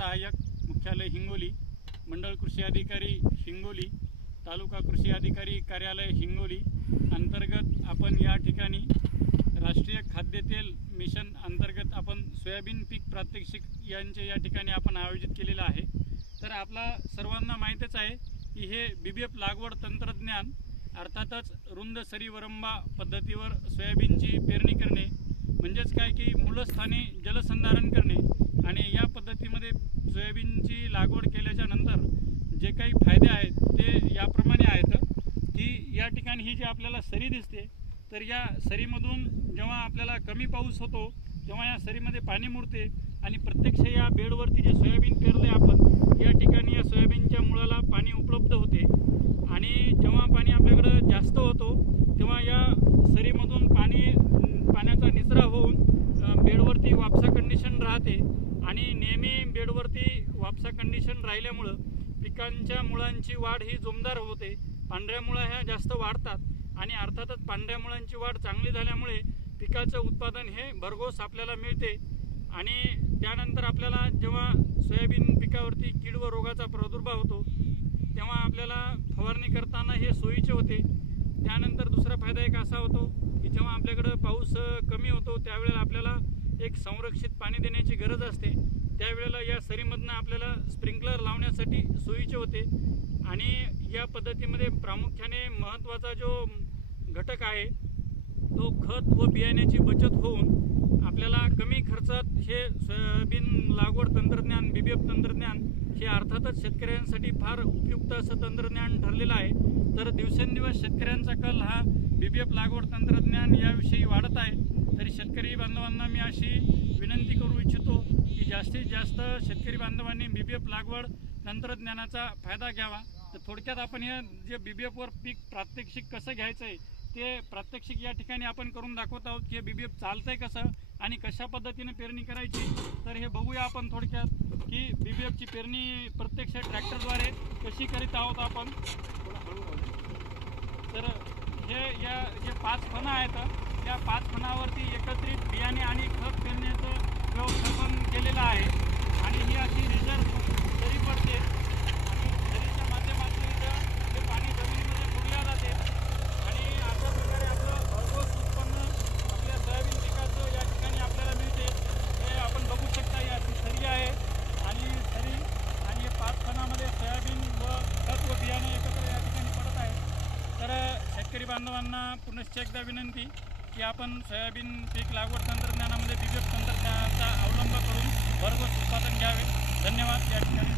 सहाय्यक मुख्यालय हिंगोली, मंडल कृषी अधिकारी हिंगोली, तालुका कृषी अधिकारी कार्यालय हिंगोली अंतर्गत आपण या ठिकाणी राष्ट्रीय खाद्यतेल मिशन अंतर्गत आपण सोयाबीन पीक प्रात्यक्षिक यांचे या ठिकाणी आपण आयोजित केलेलं आहे। तर आपला सर्वांना माहीतच आहे की हे बीबीएफ लागवड तंत्रज्ञान अर्थातच रुंद सरी वरंबा पद्धतीवर सोयाबीनची पेरणी करणे म्हणजेच काय की मूलस्थानी जलसंधारण करणे आणि या पद्धतीमध्ये सोयाबीनची लागवड केल्याच्या नंतर जे काही फायदे आहेत ते याप्रमाणे आहेत की या ठिकाणी ही जी आपल्याला सरी दिसते तर या सरीमधून जेव्हा आपल्याला कमी पाऊस होतो तेव्हा या सरीमध्ये पाणी मुरते आणि प्रत्यक्ष या बेडवरती जे सोयाबीन पेरले आपण या ठिकाणी या सोयाबीनच्या मुळाला पाणी उपलब्ध होते आणि जेव्हा पाणी आपल्याकडे जास्त होतो तेव्हा या सरीमधून पाण्याचा निचरा होऊन बेडवरती वापसा कंडिशन राहते आणि नेहमी बेडवरती वापसा कंडिशन राहिल्यामुळं पिकांच्या मुळांची वाढ ही जोमदार होते। पांढऱ्या मुळा ह्या जास्त वाढतात आणि अर्थातच पांढऱ्या मुळांची वाढ चांगली झाल्यामुळे पिकाचं उत्पादन हे भरघोस आपल्याला मिळते आणि त्यानंतर आपल्याला जेव्हा सोयाबीन पिकावरती कीड व रोगाचा प्रादुर्भाव होतो तेव्हा आपल्याला फवारणी करताना हे सोयीचे होते। त्यानंतर दुसरा फायदा एक असा होतो की जेव्हा आपल्याकडे पाऊस कमी होतो त्यावेळेला आपल्याला एक संरक्षित पाणी देण्याची गरज असते, त्यावेळेला या सरीमधनं आपल्याला स्प्रिंकलर लावण्यासाठी सोयीचे होते आणि या पद्धतीमध्ये प्रामुख्याने महत्त्वाचा जो घटक आहे तो खत व बियाण्याची बचत होऊन आपल्याला कमी खर्चात हे सोयाबीन लागवड तंत्रज्ञान बीबीएफ तंत्रज्ञान हे अर्थातच शेतकऱ्यांसाठी फार उपयुक्त असं तंत्रज्ञान ठरलेलं आहे। तर दिवसेंदिवस शेतकऱ्यांचा कल हा बीबीएफ लागवड तंत्रज्ञान याविषयी वाढत आहे। तरी शेतकरी बांधवांना मी अशी विनंती करू इच्छितो की जास्तीत जास्त शेतकरी बांधवांनी बीबीएफ लागवड तंत्रज्ञानाचा फायदा घ्यावा। तर थोडक्यात आपण हे जे बीबीएफवर पीक प्रात्यक्षिक कसं घ्यायचं आहे ते प्रात्यक्षिक या ठिकाणी आपण करून दाखवत आहोत की बीबीएफ चालतंय कसं आणि कशा पद्धतीने पेरणी करायची। तर हे बघूया आपण थोडक्यात की बीबीएफची पेरणी प्रत्यक्ष ट्रॅक्टरद्वारे कशी करीत आहोत आपण। तर हे या जे 5 फणं आहेत या 5 फणावरती एकत्रित बियाणे आणि खत पेरण्याचं व्यवस्थापन केलेलं आहे आणि ही अशी रिझर्व सरी पडते आणि सरीच्या माध्यमातून इथं हे पाणी जमिनीमध्ये पुरल्या जाते आणि अशा प्रकारे आपलं भरघोस उत्पन्न आपल्या सोयाबीन पिकाचं या ठिकाणी आपल्याला मिळते। हे आपण बघू शकता ही अशी सरी आहे आणि सरी आणि हे 5 फणामध्ये सोयाबीन व खत व बियाणे एकत्र या ठिकाणी पडत आहे। तर शेतकरी बांधवांना पुनश्च एकदा विनंती की आपण सोयाबीन पीक लागवड तंत्रज्ञानामध्ये बीबीएफ तंत्रज्ञानाचा अवलंब करून भरघोस उत्पादन घ्यावे। धन्यवाद। या ठिकाणी